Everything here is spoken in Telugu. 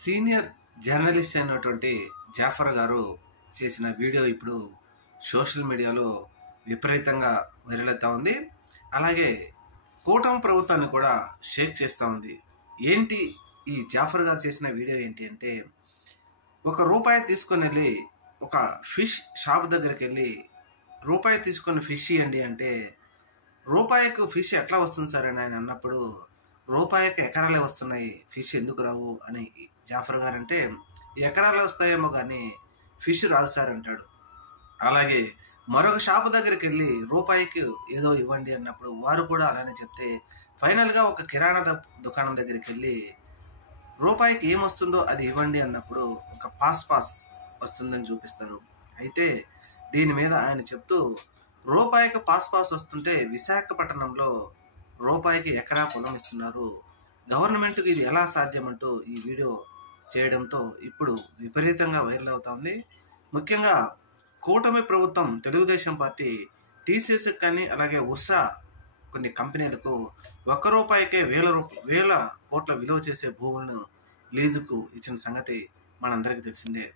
సీనియర్ జర్నలిస్ట్ అయినటువంటి జాఫర్ గారు చేసిన వీడియో ఇప్పుడు సోషల్ మీడియాలో విపరీతంగా వైరల్ అవుతా ఉంది. అలాగే కూటమి ప్రభుత్వాన్ని కూడా షేక్ చేస్తూ ఉంది. ఏంటి ఈ జాఫర్ గారు చేసిన వీడియో ఏంటి అంటే, రూపాయి తీసుకొని వెళ్ళి ఒక ఫిష్ షాప్ దగ్గరికి వెళ్ళి రూపాయి తీసుకొని ఫిష్ ఇవ్వండి అంటే, రూపాయికి ఫిష్ ఎట్లా వస్తుంది సార్ అని ఆయన అన్నప్పుడు, రూపాయికి ఎకరాలే వస్తున్నాయి, ఫిష్ ఎందుకు రావు అని జాఫర్ గారు అంటే, ఎకరాలే వస్తాయేమో కానీ ఫిష్ రాదు సార్ అంటాడు. అలాగే మరొక షాపు దగ్గరికి వెళ్ళి రూపాయికి ఏదో ఇవ్వండి అన్నప్పుడు వారు కూడా అలానే చెప్తే, ఫైనల్గా ఒక కిరాణా దుకాణం దగ్గరికి వెళ్ళి రూపాయికి ఏమొస్తుందో అది ఇవ్వండి అన్నప్పుడు ఒక పాస్ వస్తుందని చూపిస్తారు. అయితే దీని మీద ఆయన చెప్తూ, రూపాయికి పాస్ వస్తుంటే విశాఖపట్నంలో రూపాయికి ఎకరా పొలం ఇస్తున్నారు, గవర్నమెంట్కి ఇది ఎలా సాధ్యమంటూ ఈ వీడియో చేయడంతో ఇప్పుడు విపరీతంగా వైరల్ అవుతా ఉంది. ముఖ్యంగా కూటమి ప్రభుత్వం, తెలుగుదేశం పార్టీ టీసీఎస్కి కానీ అలాగే ఉర్సా కొన్ని కంపెనీలకు రూపాయికే వేల కోట్ల విలువ చేసే భూములను లీజుకు ఇచ్చిన సంగతి మనందరికీ తెలిసిందే.